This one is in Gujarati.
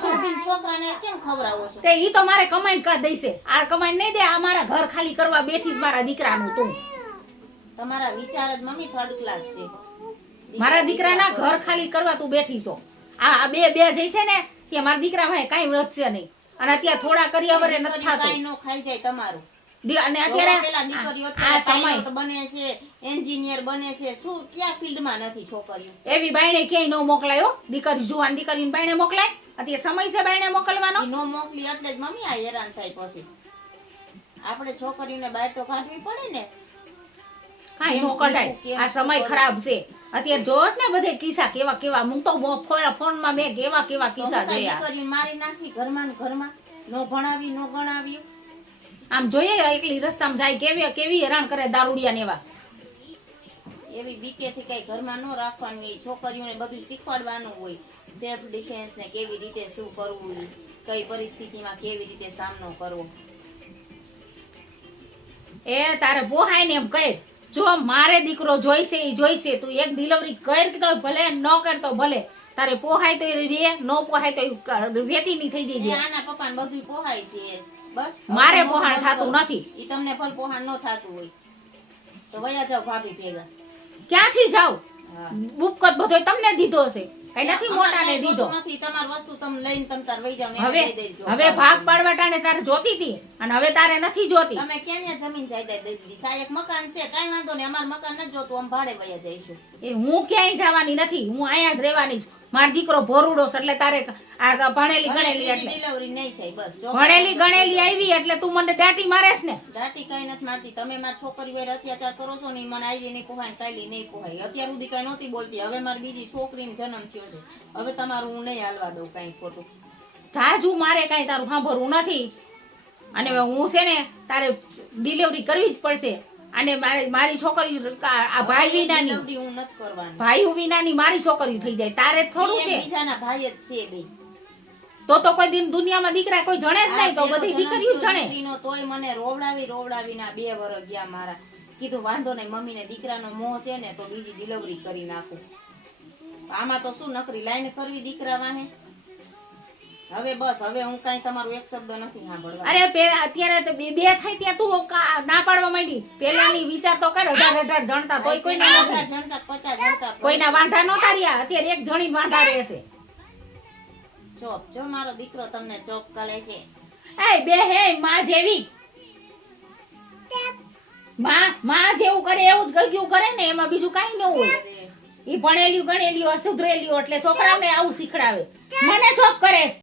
છોકરાને કેમ ખવડાવો છો? તે ઈ તો મારે કમાઈને કરી દઈશે. આ કમાઈને નહીં દે. આ મારા ઘર ખાલી કરવા બેઠીશ મારા દીકરાનું. તું તમારા વિચાર જ મમ્મી થર્ડ ક્લાસ છે. મારા દીકરાના ઘર ખાલી કરવા તું બેઠી છો. આ બે જઈશે ને ત્યાં મારા દીકરા ભાઈ કાઈ વધશે નહીં. અને અત્યારે થોડા કર્યા વરે નથી થાતું. કાઈ નો ખાઈ જાય તમારું. અને અત્યારે પેલા દીકરીઓ આ સમય પાયલોટ બને છે, એન્જિનિયર બને છે, શું ક્યાં ફિલ્ડમાં નથી છોકરીઓ? એવી બાયણે ક્યાંય ન મોકલાયો. દીકરી જુવાન દીકરીને બાયણે મોકલાય. અત્યારે સમય છે બાયણે મોકલવાનો. ઈ નો મોકલી એટલે જ મમ્મી આ હેરાન થાય. પછી આપણે છોકરીઓને બહાર તો કાઢવી પડે ને. કાઈ નો કઢાય. આ સમય ખરાબ છે. અત્યારે જોશ ને બધે કિસ્સા કેવા કેવા. હું તો ફોનમાં મેં કેવા કિસ્સા જોયા. દીકરીઓને મારી નાખવી ઘરમાં ને ઘરમાં. નો ભણાવી નો ગણાવી. આમ જોઈએ એકલી રસ્તામાં જાય કેવી હેરાન કરે દારૂડિયા ને એવા. એવી બીકેથી કઈ ઘરમાં ન રાખવાનું હોય. છોકરીઓને બધું શીખવાડવાનું હોય. સેલ્ફ ડિફેન્સ ને કેવી રીતે શું કરવું, કઈ પરિસ્થિતિમાં કેવી રીતે સામનો કરવો. એ તારે પોહાય ને એમ કહે. જો મારે દીકરો જોઈશે ઈ જોઈશે. તું એક ડિલિવરી કર તો ભલે, ન કર તો ભલે. તારે પોહાય તો રે, ન પોહાય તો વેતી ની થઈ જઈ. આના પપ્પાને બધું પોહાય છે. બસ મારે પોહાણ થાતું નથી. ઈ તમને ફલ પોહાણ ન થાતું હોય તો વયા જાવ ભાભી ભેગા. ક્યાંથી જાવ? બુકત બધો તમને દીધો છે. કઈ નથી મોટાને દીધો. નથી તમાર વસ્તુ તમે લઈને તમ તાર વઈ જાવ ને હવે ભાગ પાડવા ટાણે તારે જોતી હતી અને હવે તારે નથી જોતી. તમે ક્યાં જમીન જાયદાદ દઈ દીધી. સાહેબ મકાન છે, કાઈ વાંધો નહીં. અમાર મકાન નથી જોતું, અમે ભાડે વયા જઈશું. એ હું ક્યાંય જવાની નથી. હું અહીંયા જ રહેવાની છું. મારો દીકરો ભોરુડો છે એટલે તારે આ ભણેલી ગણેલી એટલે ડિલિવરી નહીં થાય. બસ ભણેલી ગણેલી આવી એટલે તું મને દાટી મારેસ ને. દાટી કઈ નથી મારતી. તમે મારી છોકરી વેર અત્યાચાર કરો છો ને મને આઈ નહીં પોહાય, કાલી નહીં પોહાય. અત્યાર સુધી કઈ નહોતી બોલતી. હવે મારી બીજી છોકરીનો જન્મ થયો છે. હવે તમારું હું નહીં હાલવા દઉં કઈ ખોટું. જાજુ મારે કઈ તારું સાંભળવું નથી. અને હું છે ને તારે ડિલિવરી કરવી જ પડશે. અને મારી છોકરી આ ભાઈ વિનાની હું નથી કરવાની. ભાઈ વિનાની મારી છોકરી થઈ જાય. તારે થોડું છે. બીજાના ભાઈ જ છે બે. તો કોઈ દિન દુનિયામાં દીકરા કોઈ જણે જ નહીં. તો બધી દીકરીઓ જણે. તોય મને રોવડાવી ના 2 વર્ષ ગયા મારા. કીધું વાંધો નહીં મમ્મી ને દીકરાનો મોહ છે ને તો બીજી ડિલિવરી કરી નાખું. આમાં તો શું નકરી લાઈન કરવી દીકરા વાહે. હવે બસ હવે હું કઈ તમારું એક શબ્દ નથી સાંભળવા. અરે અત્યારે તો બે થાય ત્યાં તું ના પાડવા માંડી. પેલાની વિચાર તો કર 18 જણતા તોય કોઈને જણતા 50 જણતા કોઈના વાંઢા નહોતા રહ્યા. અત્યારે એક જણી વાંઢા રહેશે. ચોપ જો મારો દીકરો તમને ચોપ કરે છે. એ બે હે માં જેવી. માં જેવું કરે એવું જ ગગ્યું કરે ને. એમાં બીજું કઈ ન હોય. ઈ ભણેલી ગણેલી સુધરેલી એટલે છોકરાઓને આવું શીખડાવે. મને ચોપ કરે.